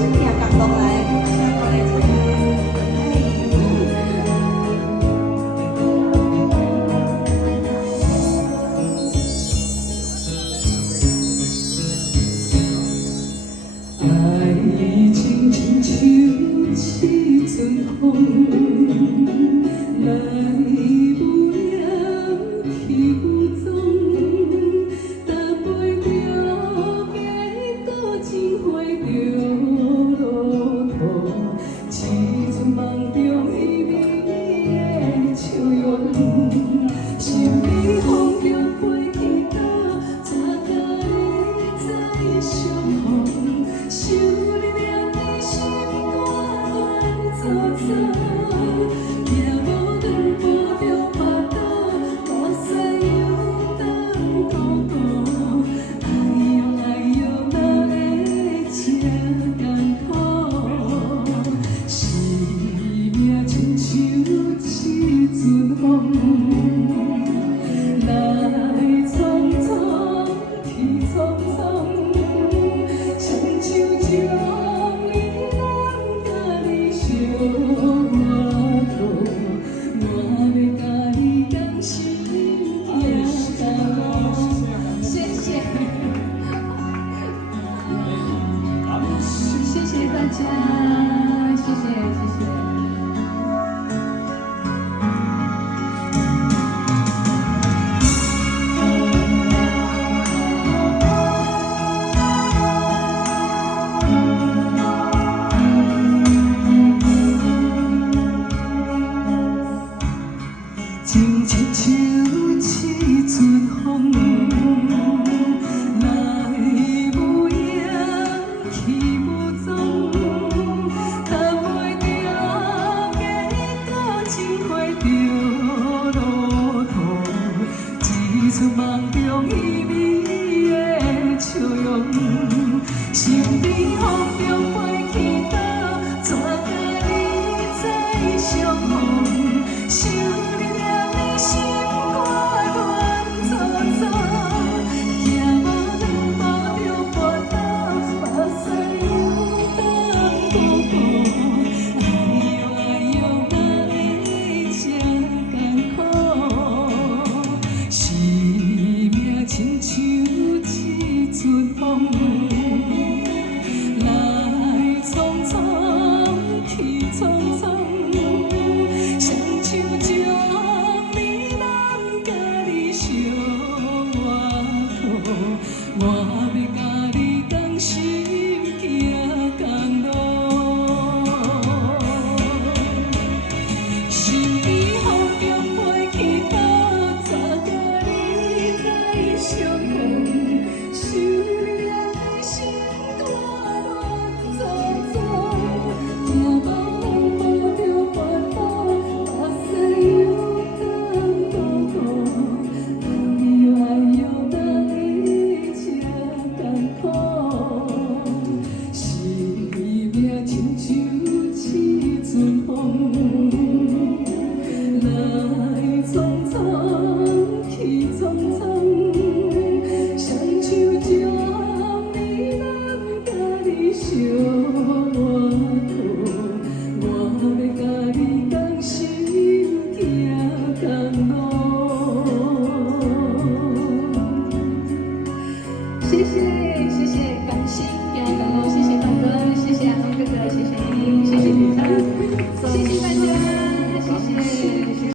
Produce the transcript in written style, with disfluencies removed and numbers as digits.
感动来，爱情亲像一阵风，来无言去无踪，搭配着几多情花着路途，一阵梦中依依的笑容，心比风中飞去倒，怎甲你再相逢？想你念你心肝乱糟糟，行无两步就跋倒，目屎又当孤孤。哎呦哎呦，哪会这艰苦？生命亲像一阵风，来匆匆去匆匆。亲像将伊人甲你相我渡，我要甲你同心行到老。谢谢，谢谢大家，谢谢谢谢。情亲像一阵风，来无影去无踪，搭配着几多情花着路途，一出梦中依依的笑容，心比风中飞去倒，怎甲你再相逢？想你念你心肝乱糟糟，行无两步就跋倒，目屎又当孤孤。哎呦哎呦，哪会这艰苦？生命亲像一阵风。